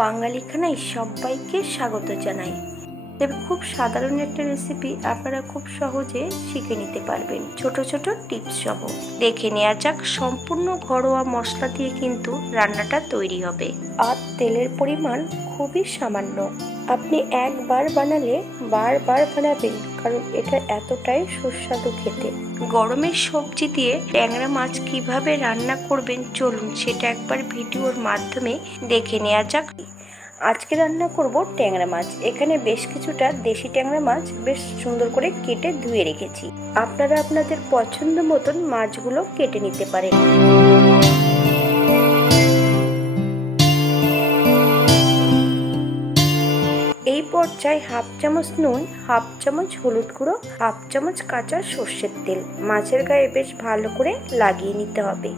বাঙালি খানায় সবাইকে স্বাগত জানাই। তবে খুব সাধারণ একটা রেসিপি আপনারা খুব সহজে শিখে নিতে পারবেন ছোট ছোট টিপস সহ। দেখে নেওয়া যাক, সম্পূর্ণ ঘরোয়া মশলা দিয়ে কিন্তু রান্নাটা তৈরি হবে আর তেলের পরিমাণ খুবই সামান্য। আপনি একবার বানালে বারবার বানাবেন, কারণ এটা এতটাই সুস্বাদু খেতে। গরমের সবজি দিয়ে ট্যাংরা মাছ কিভাবে রান্না করবেন চলুন সেটা একবার ভিডিওর মাধ্যমে দেখে নেওয়া যাক। আজকে রান্না করব ট্যাংরা মাছ। এখানে বেশ কিছুটা দেশি ট্যাংরা মাছ বেশ সুন্দর করে কেটে ধুয়ে রেখেছি। আপনারা আপনাদের পছন্দ মতন মাছগুলো কেটে নিতে পারেন। এই পর্যায়ে হাফ চামচ নুন, হাফ চামচ হলুদ গুঁড়ো, হাফ চামচ কাঁচা সর্ষের তেল মাছের গায়ে বেশ ভালো করে লাগিয়ে নিতে হবে।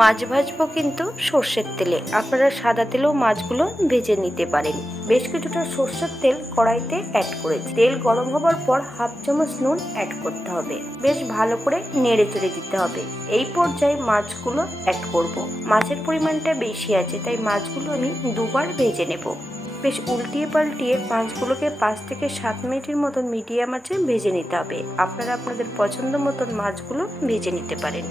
মাছ ভাজবো কিন্তু সর্ষের তেলে, আপনারা সাদা তেলেও মাছগুলো ভেজে নিতে পারেন। বেশ কিছুটা সর্ষের তেল কড়াইতে অ্যাড করেছি। তেল গরম হবার পর হাফ চামচ নুন অ্যাড করতে হবে, বেশ ভালো করে নেড়ে চেড়ে দিতে হবে। এই পর্যায়ে মাছগুলো অ্যাড করব। মাছের পরিমাণটা বেশি আছে তাই মাছগুলো আমি দুবার ভেজে নেব। বেশ উল্টিয়ে পাল্টিয়ে মাছগুলোকে 5 থেকে 7 মিনিটের মতন মিডিয়াম আঁচে ভেজে নিতে হবে। আপনারা আপনাদের পছন্দ মতন মাছগুলো ভেজে নিতে পারেন।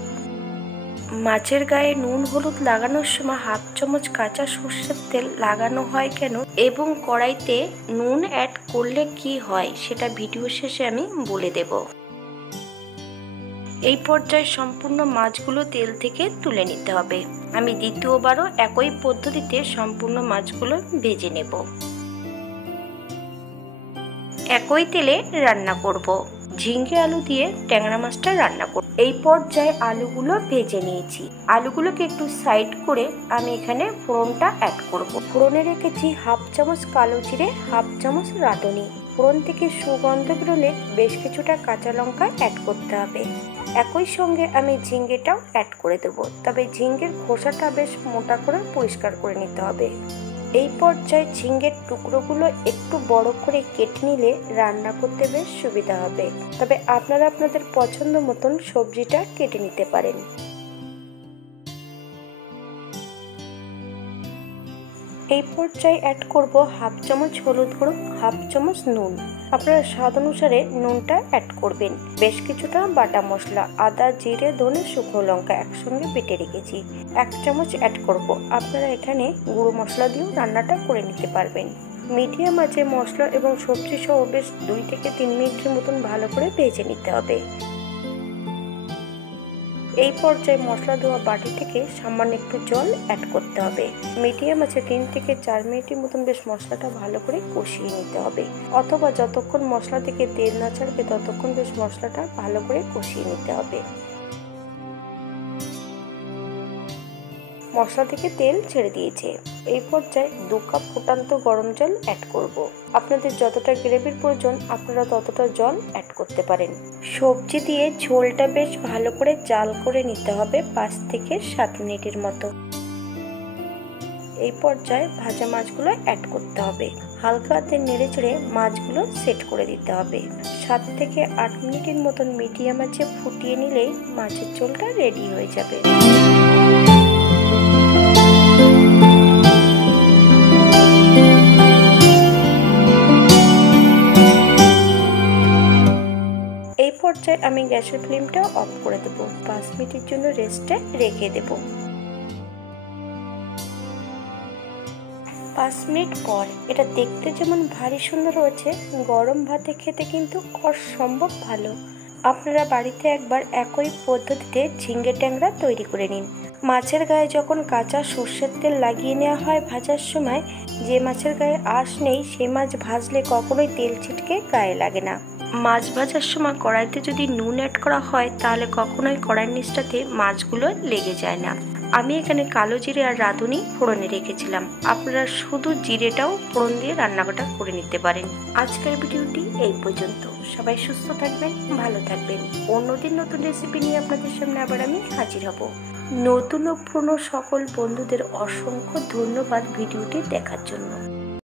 মাছের গায়ে নুন হলুদ লাগানোর সময় হাফ চামচ কাঁচা সর্ষের তেল লাগানো হয় কেন এবং কড়াইতে নুন অ্যাড করলে কি হয় সেটা ভিডিও শেষে আমি বলে দেব। এই পর্যায়ে সম্পূর্ণ মাছগুলো তেল থেকে তুলে নিতে হবে। আমি দ্বিতীয়বারও একই পদ্ধতিতে সম্পূর্ণ মাছগুলো ভেজে নেব। একই তেলে রান্না করব। ঝিঙ্গে আলু দিয়ে ট্যাংরা মাছটা রান্না করব। এই পর্যায়ে আলুগুলো ভেজে নিয়েছি। আলুগুলোকে একটু সাইড করে আমি এখানে ফোড়নটা অ্যাড করব। ফোড়নে রেখেছি হাফ চামচ কালো জিরে, হাফ চামচ রাঁধুনি। ফোড়ন থেকে সুগন্ধ বেরোলে বেশ কিছুটা কাঁচা লঙ্কা অ্যাড করতে হবে। একই সঙ্গে আমি ঝিঙ্গেটাও অ্যাড করে দেবো, তবে ঝিঙ্গের খোসাটা বেশ মোটা করে পরিষ্কার করে নিতে হবে। এই পর্যায়ে ঝিঙ্গের টুকরোগুলো একটু বড় করে কেটে নিলে রান্না করতে বেশ সুবিধা হবে, তবে আপনারা আপনাদের পছন্দ মতন সবজিটা কেটে নিতে পারেন। এই পর্যায়ে অ্যাড করব হাফ চামচ হলুদ গুঁড়ো, হাফ চামচ নুন। আপনারা স্বাদ অনুসারে নুনটা অ্যাড করবেন। বেশ কিছুটা বাটা মশলা, আদা জিরে ধনে শুকনো লঙ্কা একসঙ্গে বেটে রেখেছি 1 চামচ অ্যাড করব। আপনারা এখানে গুঁড়ো মশলা দিয়েও রান্নাটা করে নিতে পারবেন। মিডিয়াম আঁচে মশলা এবং সবজি সহ বেশ 2 থেকে 3 মিনিটের মতন ভালো করে ভেজে নিতে হবে। এই পর্যায়ে মশলা ধোয়া বাটি থেকে সামান্য একটু জল অ্যাড করতে হবে। মিডিয়াম আছে 3 থেকে 4 মিনিটের মতন বেশ মশলাটা ভালো করে কষিয়ে নিতে হবে, অথবা যতক্ষণ মশলা থেকে তেল না ছাড়বে ততক্ষণ বেশ মশলাটা ভালো করে কষিয়ে নিতে হবে। মশলা থেকে তেল ছেড়ে দিয়েছে। এই পর্যায়ে 2 কাপ ফুটান্ত গরম জল অ্যাড করব। আপনাদের যতটা গ্রেভির প্রয়োজন আপনারা ততটা জল অ্যাড করতে পারেন। সবজি দিয়ে ঝোলটা বেশ ভালো করে জাল করে নিতে হবে 5 থেকে 7 মিনিটের মতো। এই পর্যায়ে ভাজা মাছগুলো অ্যাড করতে হবে। হালকা হাতে নেড়ে চেড়ে মাছগুলো সেট করে দিতে হবে। 7 থেকে 8 মিনিটের মতন মিডিয়াম আঁচে ফুটিয়ে নিলেই মাছের ঝোলটা রেডি হয়ে যাবে। এই পর্যায়ে আমি গ্যাসের ফ্লেমটা অফ করে দেবো। 5 মিনিটের জন্য রেস্টে রেখে দেব। 5 মিনিট পর এটা দেখতে যেমন ভারী সুন্দর হয়েছে, গরম ভাতে খেতে কিন্তু অসম্ভব ভালো। আপনারা বাড়িতে একবার একই পদ্ধতিতে ঝিঙ্গে ট্যাংরা তৈরি করে নিন। মাছের গায়ে যখন কাঁচা সর্ষের তেল লাগিয়ে নেওয়া হয় ভাজার সময়, যে মাছের গায়ে আঁশ নেই সেই মাছ ভাজলে কখনোই তেল ছিটকে গায়ে লাগে না। মাছ ভাজার সময় কড়াইতে যদি নুন অ্যাড করা হয় তাহলে কখনোই কড়াইয়ের নিচটাতে মাছগুলো লেগে যায় না। আমি এখানে কালো জিরে আর রাঁধুনি ফোড়নে রেখেছিলাম, আপনারা শুধু জিরেটাও ফোড়ন দিয়ে রান্নাটা করে নিতে পারেন। আজকের ভিডিওটি এই পর্যন্ত। সবাই সুস্থ থাকবেন, ভালো থাকবেন। অন্যদিন নতুন রেসিপি নিয়ে আপনাদের সামনে আবার আমি হাজির হব। নতুন ও পুরনো সকল বন্ধুদের অসংখ্য ধন্যবাদ ভিডিওটি দেখার জন্য।